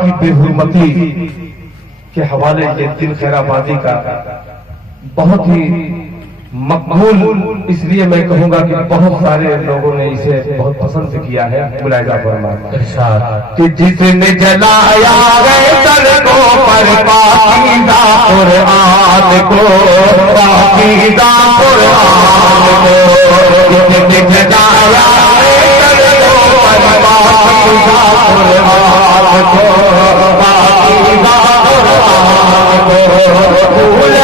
کی بے حرمتی کے حوالے یہ دل خیر آبادی کا بہت ہی مقبول، اس لیے میں کہوں گا کہ بہت سارے لوگوں نے اسے بہت پسند کیا ہے۔ ملاحظہ فرمائیں کہ جس نے جلایا ہے سڑکوں پر پاکیزہ قرآن کو، پاکیزہ قرآن کو، جس نے جلایا ہے سڑکوں پر پاکیزہ قرآن کو، پاکیزہ قرآن کو، بھول گئے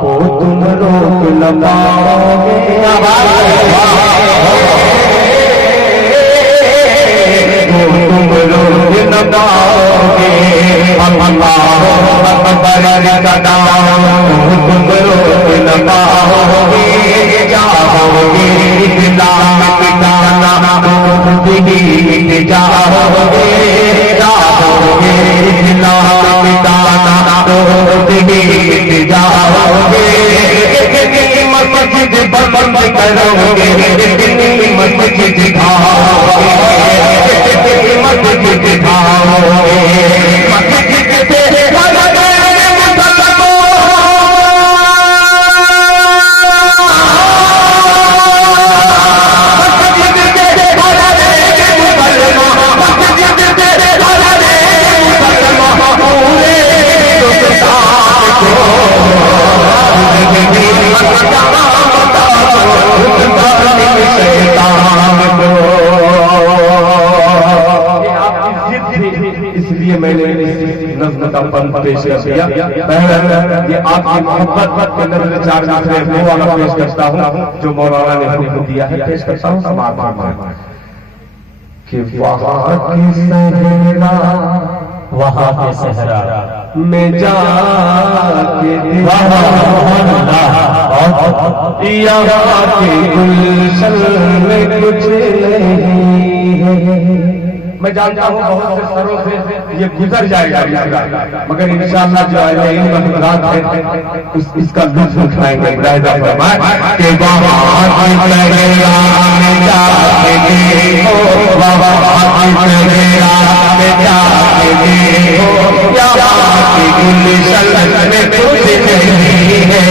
تو تم روک نہ پاؤ گے، تم روک نہ پاؤ گے، اللہ اکبر صدا تم روک نہ پاؤ گے، جاؤ گے اسلام مٹانا خود ہی مٹ جاؤ گے، جاؤ گے اسلام مٹانا خود ہی مٹ جاؤ گے، مسجد بند کرو گے، مسجد ڈھاؤ گے، مسجد ڈھاؤ گے، مسجد سے میں نے نظم کا بند پیش کیا۔ یہ آپ کی محبت کے نظر چار نظریں وہ والا پیش کرتا ہوں جو مولانا نے حکم دیا ہے، پیش کرتا ہوں سماعت فرمائیں کہ وہاں کی صحرا، وہاں کے صحرا میں جا کے یہاں کے گلشن میں کچھ نہیں ہے۔ میں جانتا ہوں بہت سے سروں سے یہ گزر جائے گا مگر انشاءاللہ جو آئے حضرات ہے اس کا لطف اٹھائیں گے۔ ملاحظہ فرمائیں کہ وہاں کی صحرا میں جا کے دیکھو، وہاں کی صحرا میں جا کے دیکھو، یہاں کی گلشن میں کچھ نہیں ہے،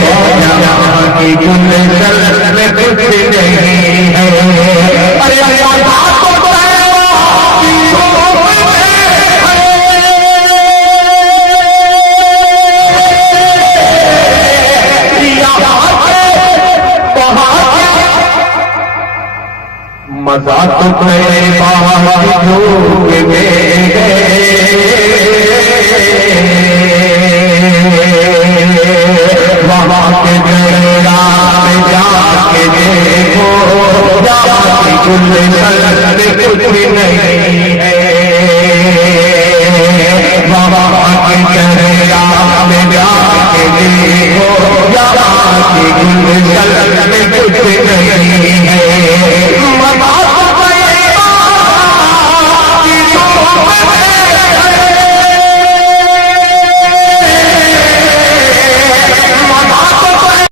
یہاں کی گلشن میں کچھ نہیں ہے۔ ارے مزہ تو میرے باہر جھوک میں وہاں کے میرا میں جا کے دیکھو، یہاں کی گلشن میں کچھ نہیں ہے، وہاں کے میرا میں جا کے دیکھو، یہاں کی گلشن میں